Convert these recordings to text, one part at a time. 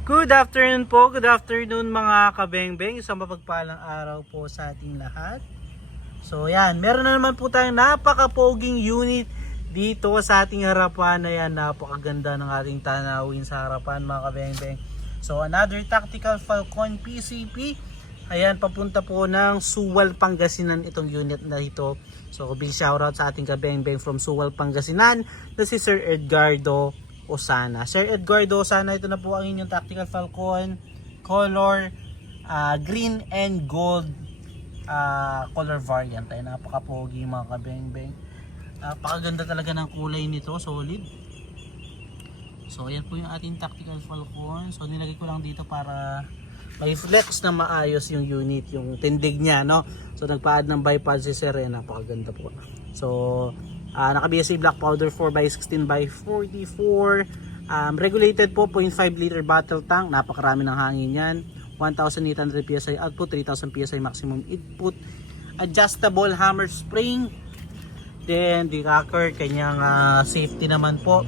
Good afternoon po, good afternoon mga kabengbeng. Isang mapagpalang araw po sa ating lahat. So yan, meron na naman po tayong napaka-poging unit dito sa ating harapan. Ayan, napakaganda ng ating tanawin sa harapan mga kabengbeng. So another Tactical Falcon PCP. Ayan, papunta po ng Suwal, Pangasinan itong unit na ito. So big shoutout sa ating kabengbeng from Suwal, Pangasinan na si Sir Edgardo Osana. Sir Edgardo Osana, ito na po ang inyong Tactical Falcon color green and gold color variant. Ay napaka-pogi mga kabengbeng. Napakaganda talaga ng kulay nito, solid. So ayan po yung ating Tactical Falcon. So nilagay ko lang dito para may flex na maayos yung unit, yung tindig niya, no? So nagpa-add ng bipod si Sir, napakaganda po. So naka BSA black powder 4x16x44, regulated po 0.5 liter bottle tank, napakarami ng hangin yan, 1,800 PSI output, 3,000 PSI maximum input, adjustable hammer spring, then decacker, kanyang safety naman po,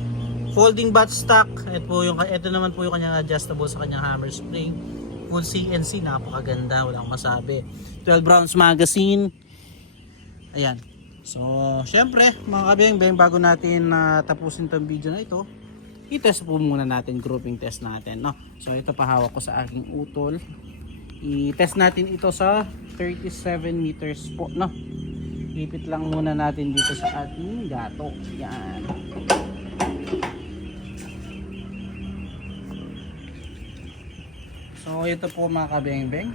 folding buttstock, ito naman po yung kanyang adjustable sa kanyang hammer spring, full CNC, napakaganda, walang masabi, 12 rounds magazine. Ayan. So, syempre, mga kabengbeng, bago natin tapusin tong video na ito, i-test po muna natin, grouping test natin, no? So, ito pahawak ko sa aking utol. I-test natin ito sa 37 meters po, no? Ipit lang muna natin dito sa ating gato. Yan. So, ito po mga kabengbeng.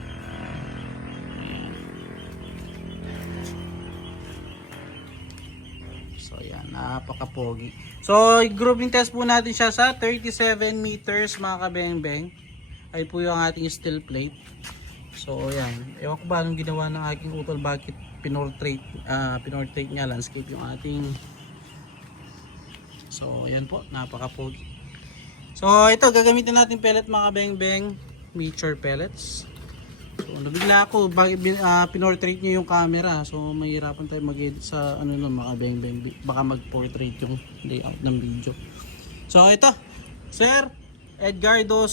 So yan, napaka-pogi. So grouping test po natin siya sa 37 meters mga kabengbeng. Ay po yung ating steel plate. So yan, ewan ko ba anong ginawa ng aking utol, bakit pinortrait niya landscape yung ating. So yan po, napaka-pogi. So ito, gagamitin natin pellet mga kabengbeng, Mature pellets. So nabigla ako, pinortrait niyo yung camera. So mahirapan tayo mag-edit sa ano nun mga beng-beng. Baka mag-portrait yung layout ng video. So ito, Sir Edgardo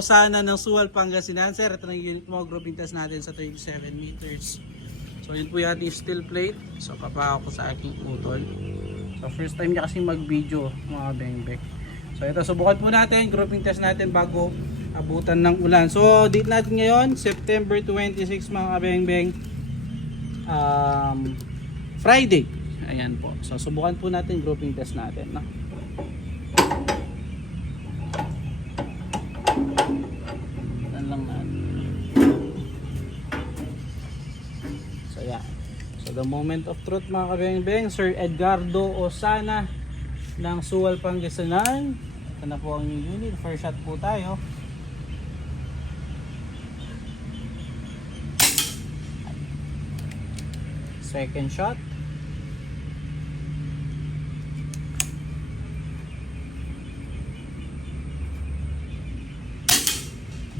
Osana ng Suwal, Pangasinan. Sir, ito na yung unit mo, grouping test natin sa 37 meters. So yun po yung ating steel plate. So papahaw ko sa aking utol. So first time niya kasi mag-video mga beng-beng. So ito, subukan po natin, grouping test natin bago abutan ng ulan. So date natin ngayon September 26 mga kabengbeng, Friday. Ayan po. So subukan po natin, grouping test natin, no? Yan lang natin. So yeah. So the moment of truth mga kabengbeng, Sir Edgardo Osana ng Suwal, Pangasinan. Ito na po ang unit. First shot po tayo. Second shot.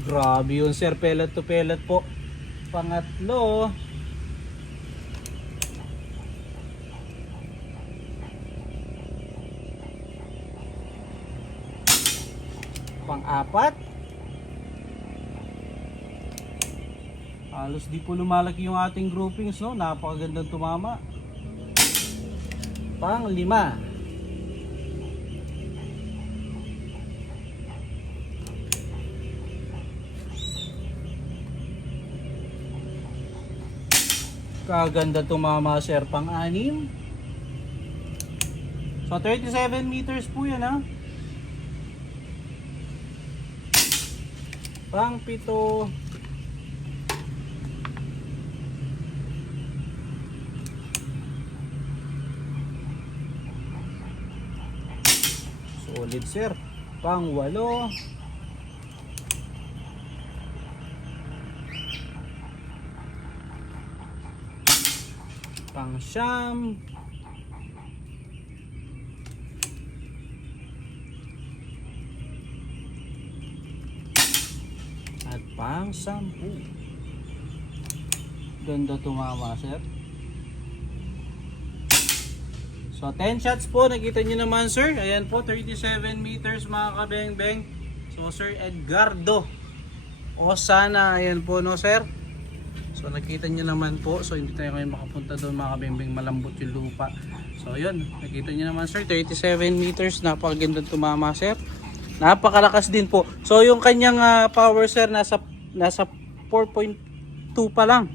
Grabe yun, sir. Pellet to pellet po. Pangatlo. Pang-apat. Halos di po lumalaki yung ating groupings, no? Napakagandang tumama. Pang-lima. Kaganda tumama, sir. Pang-anim. So 37 meters po yan, ha? Pang-pito. Solid, sir. Pang-walo. Pang-siyam. At pang-sampu. Ganda tumama, sir. So 10 shots po, nakita nyo naman sir. Ayan po, 37 meters mga kabeng-beng. So Sir Edgardo Osana, ayan po no sir. So nakita nyo naman po. So hindi tayo ngayon makapunta doon mga kabeng-beng, malambot yung lupa. So yun, nakita nyo naman sir, 37 meters, napakaganda tumama sir. Napakalakas din po. So yung kanyang power sir, nasa 4.2 pa lang.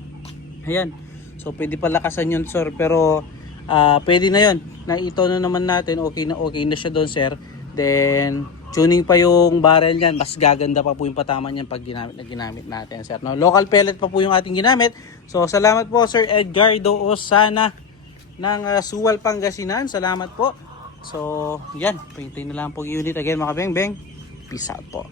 Ayan. So pwede palakasan yun sir, pero pwede na yun. Ito na naman natin, okay na siya doon sir. Then tuning pa yung barrel niyan, mas gaganda pa po yung patama niyan pag ginamit natin sir. No, local pellet pa po yung ating ginamit. So salamat po Sir Edgardo Osana ng Suwal, Pangasinan. Salamat po. So yan, paintay na lang po unit again mga kabeng-beng. Peace out po.